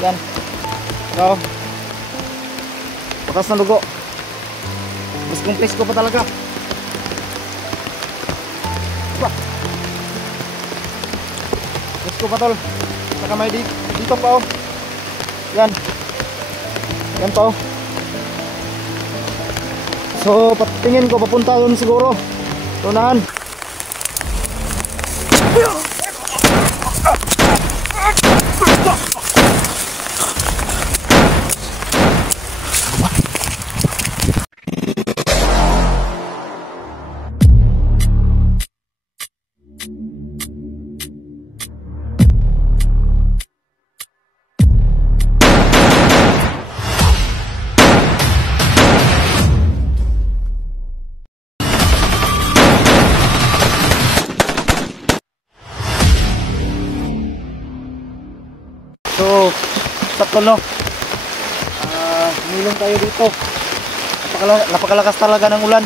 Yan. So, bakas ng dugo. Mas kumplis ko pa talaga. Mas ko pa tol. Saka may dito pa oh. Yan. Yan pa oh. So, patingin ko papunta doon siguro. Tunahan. So, sakto no. Humilong tayo dito. Napakalakas talaga ng ulan.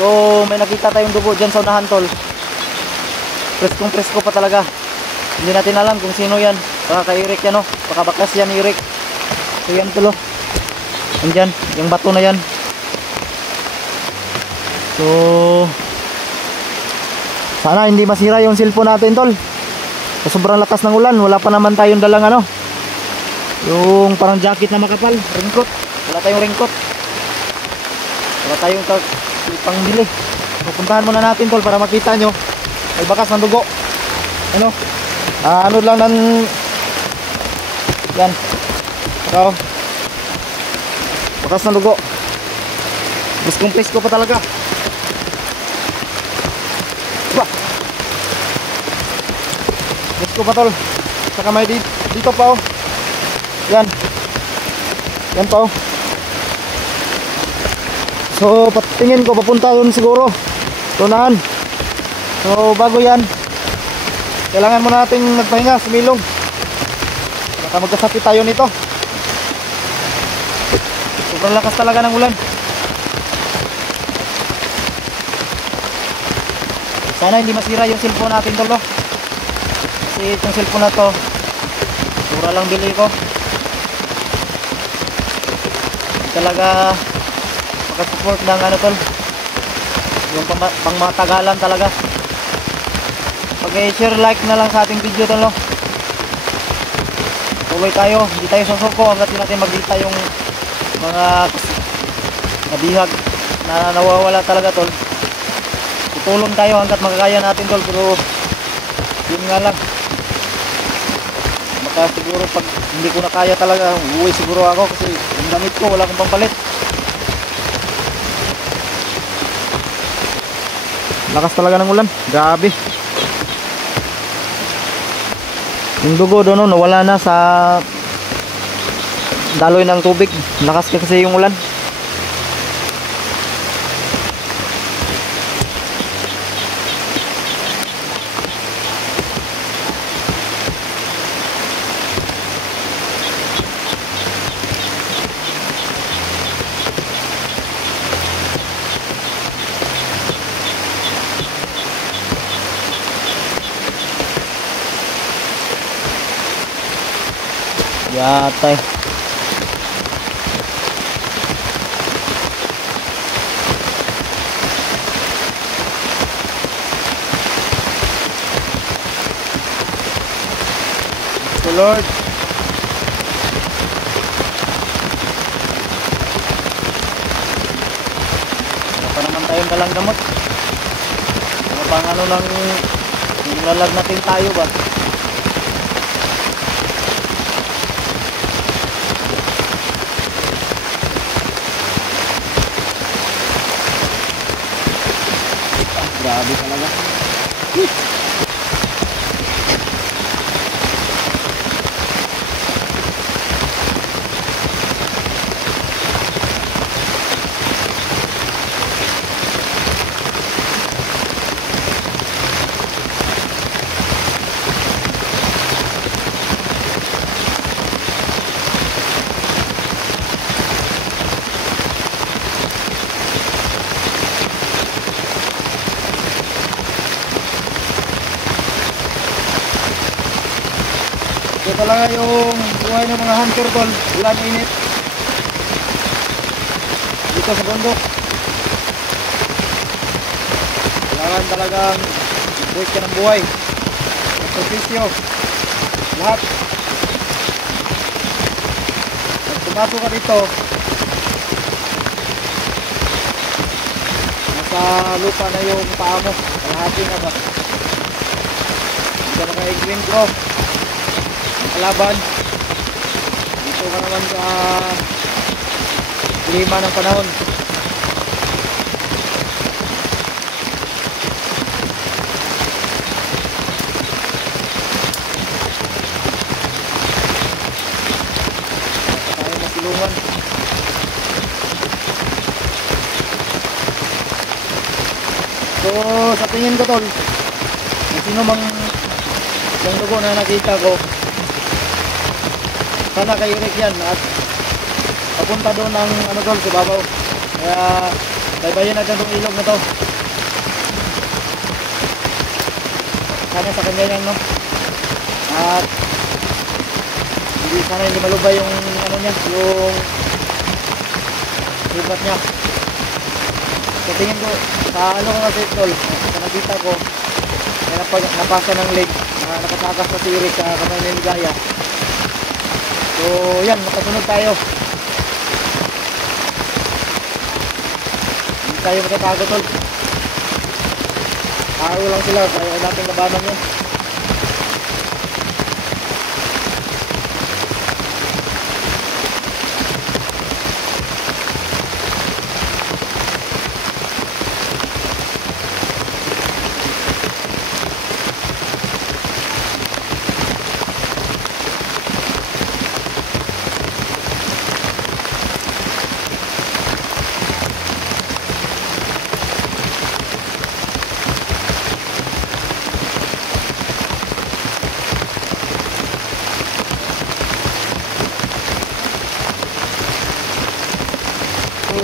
So, may nakita tayong dugo dyan sa unahan tol. Presko pa talaga. Hindi natin alam kung sino yan. Baka ka-Eric yan no. Baka bakas yan Eric. So yan tol oh. Andyan, yung bato na yan. So, sana hindi masira yung cellphone natin tol. So, sobrang lakas ng ulan, wala pa naman tayong dalang ano, yung parang jacket na makapal, raincoat. Wala tayong raincoat. Wala tayong pangbili. Pupuntahan muna natin tol para makita nyo. May bakas ng dugo. Ano? Ano lang ng yan. So, bakas ng dugo. Mas kumplis ko pa talaga. Gusto pa tol. Saka may dito pa oh. Yan. Yan pa oh. So patingin ko papunta doon siguro. Tunahan. So bago yan, kailangan muna nating magpahinga, sumilong. Baka magkasakit tayo nito. Sobrang lakas talaga ng ulan. Sana hindi masira yung cellphone natin tol oh. Kasi itong cellphone na to mura lang bili ko. Talaga makasupport ng ano tol, yung pangmatagalan talaga. Pag-share like na lang sa ating video tol no. Tuloy tayo, hindi tayo susuko hanggat hindi natin magdita yung mga nabihag na nawawala talaga tol. Tutulong tayo hanggat makakaya natin tol, pero yun nga lang, baka siguro pag hindi ko na kaya talaga, uuwi siguro ako kasi yung damit ko wala akong pampalit. Lakas talaga ng ulan, grabe. Yung dugo doon nawala na sa daloy ng tubig. Lakas kasi yung ulan. Yatay. So Lord, wala pa naman tayong dalang gamot. Mga pang ano lang nilalag natin tayo ba? Grabe talaga. Ito talaga yung buhay ng mga hunter tol. Ulan, init. Dito sa bundok. Kailangan talagang buhay ka ng buhay. Sakripisyo. Lahat. Pag pumasok ka dito, nasa lupa na yung paa mo. Kalahati na ba? Hindi ka maka-green ko. Kalaban. Dito ka naman sa klima ng panahon. Tayo masilungan. So sa tingin ko tol, kung sino mang yung dugo na nakita ko, sana kay Rick yan at papunta doon ng ano tol, sa babaw. Kaya baybayin natin itong ilog na to. Sana sa kanya yan, no? At sana hindi malubay yung ano niya, yung sugat niya. Sa tingin ko, sa ano ko kasi tol, sa nakita ko, may napasa ng leg, nakatakas na si Rick sa kamay ni Ligaya. So yan, makasunod tayo. Hindi tayo matatago tol. Araw lang sila, kaya natin labanan yun.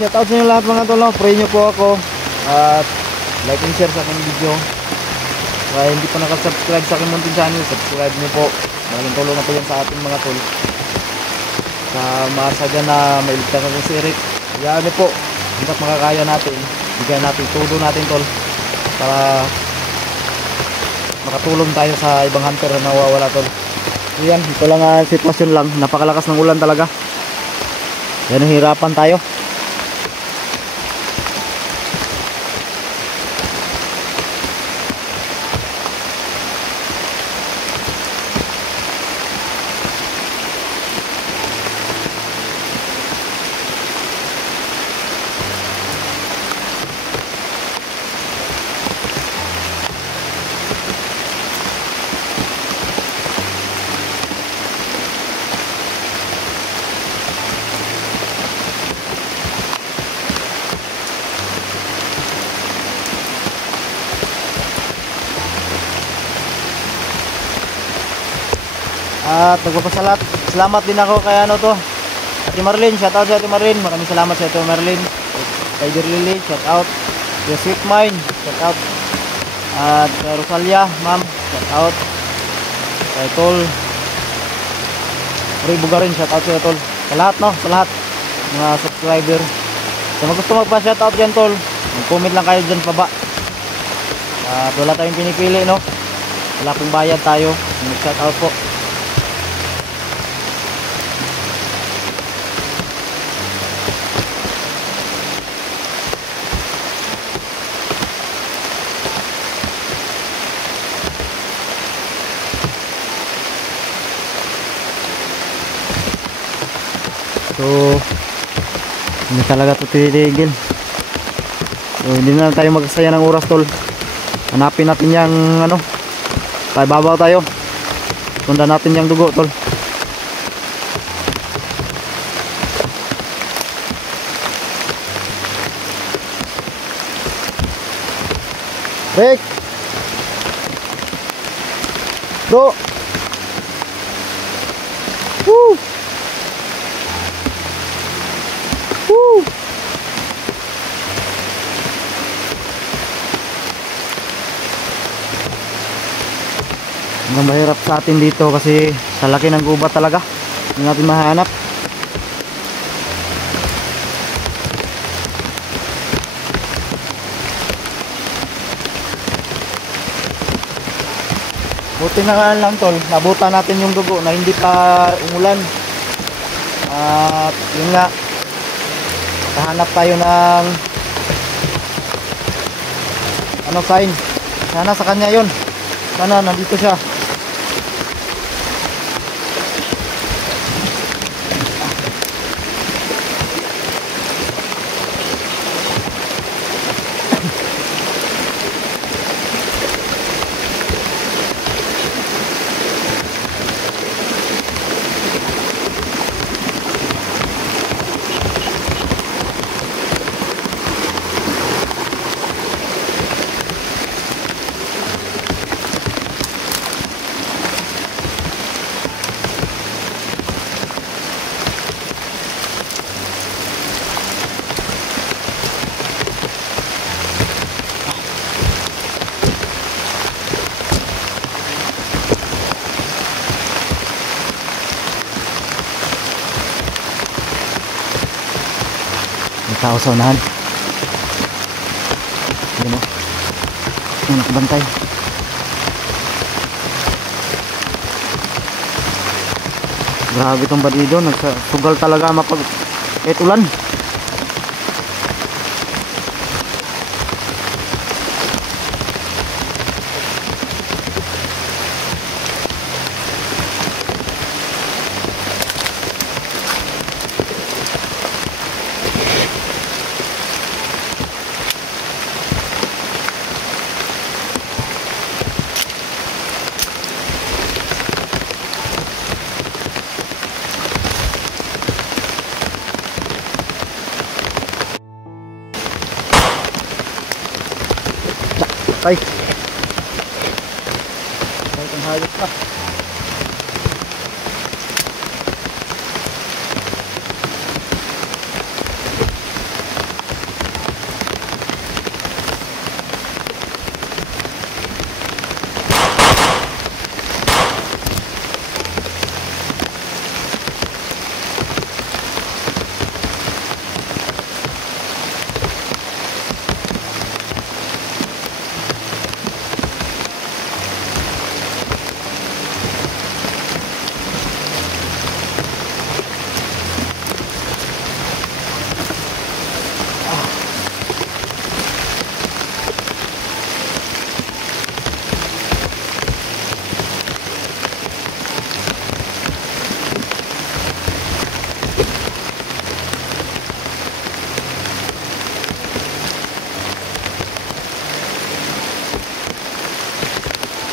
Shout out sa inyo lahat mga tol, pray nyo po ako at like and share sa aking video. Kaya hindi pa nakasubscribe sa aking munting channel, subscribe nyo po. Malaking tulong na po yan sa ating mga tol. Sa masadya na mailigtas natin si Eric, hayaan nyo po, hanggat makakaya natin, bigyan natin, tudo natin tol, para makatulong tayo sa ibang hunter na nawawala tol. So yan, ito lang sitwasyon lang, napakalakas ng ulan talaga. Yan, hirapan tayo. At salamat din ako kay ano to, Ate Marlene. Shout out sa Ate Marlene, maraming salamat sa Ate Marlene. Kay Lily, shout out. Kay Sweet Mind, shout out. At kay Rosalia, ma'am, shout out. Kay Tol Ray Bugarin, shout out sa Tol. Sa lahat, no, sa lahat mga subscriber. Kung gusto magpa-shout out dyan tol, mag-comment lang kayo dyan baba. At wala tayong pinipili, no, wala pong bayad tayo, mag-shout out po. So hindi talaga ito titigil. So hindi na tayo magsaya ng oras tol. Hanapin natin yung ano, babaw tayo. Sundan natin yung dugo tol. Rick bro. Woo. Woo. Ang mahirap sa atin dito kasi Sa laki ng gubat talaga, hindi natin mahanap. Buti na nga lang tol, nabutan natin yung dugo na hindi pa umulan. At yun nga, kahanap tayo ng ano sign. Sana sa kanya yun. Sana nandito siya. Tao sa unahan. Yun o. Yung nakabantay. Grabe itong bandido. Nagsugal talaga mapag kahit ulan. Ay. Ay, ang hayop pa.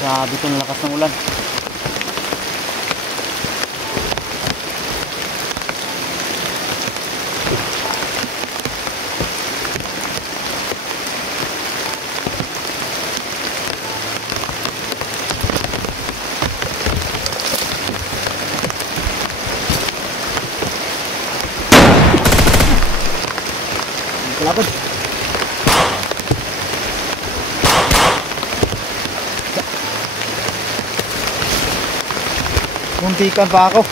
Grabe ito ng lakas ng ulan. Kalapad. Muntikan pa ako.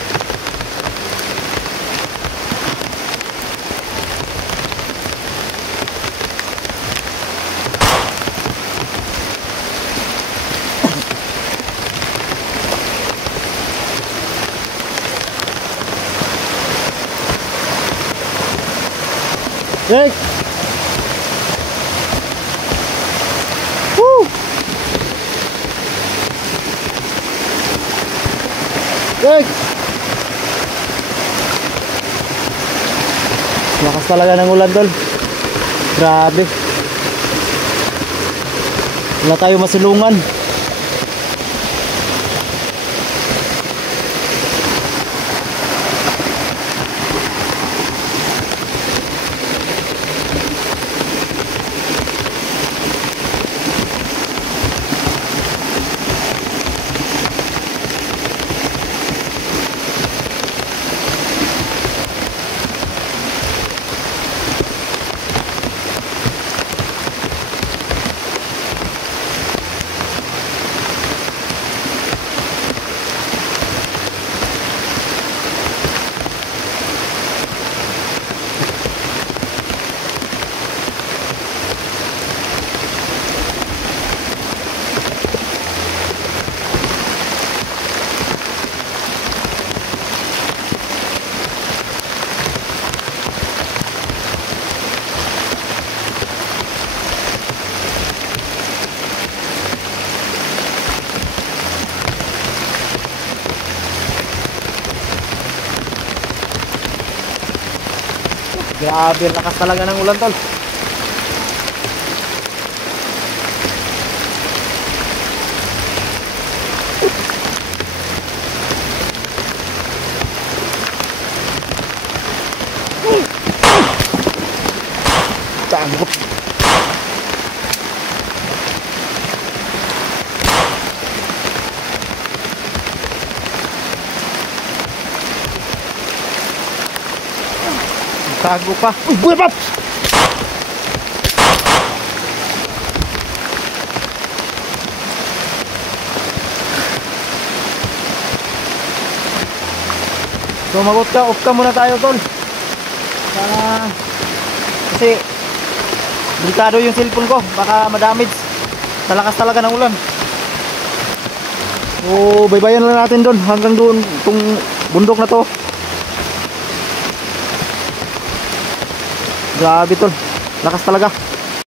Jake! Woo! Jake! Lakas talaga ng ulan tol. Grabe. Wala tayo masilungan. Grabe, lakas talaga ng ulan tol. Tanggup. Tago pa. Uy, buhay pa! So off ka muna tayo tol. Kasi delikado yung cellphone ko, baka madamage sa lakas talaga ng ulan. So baybayan lang natin doon hanggang doon itong bundok na to. Grabe tol, lakas talaga.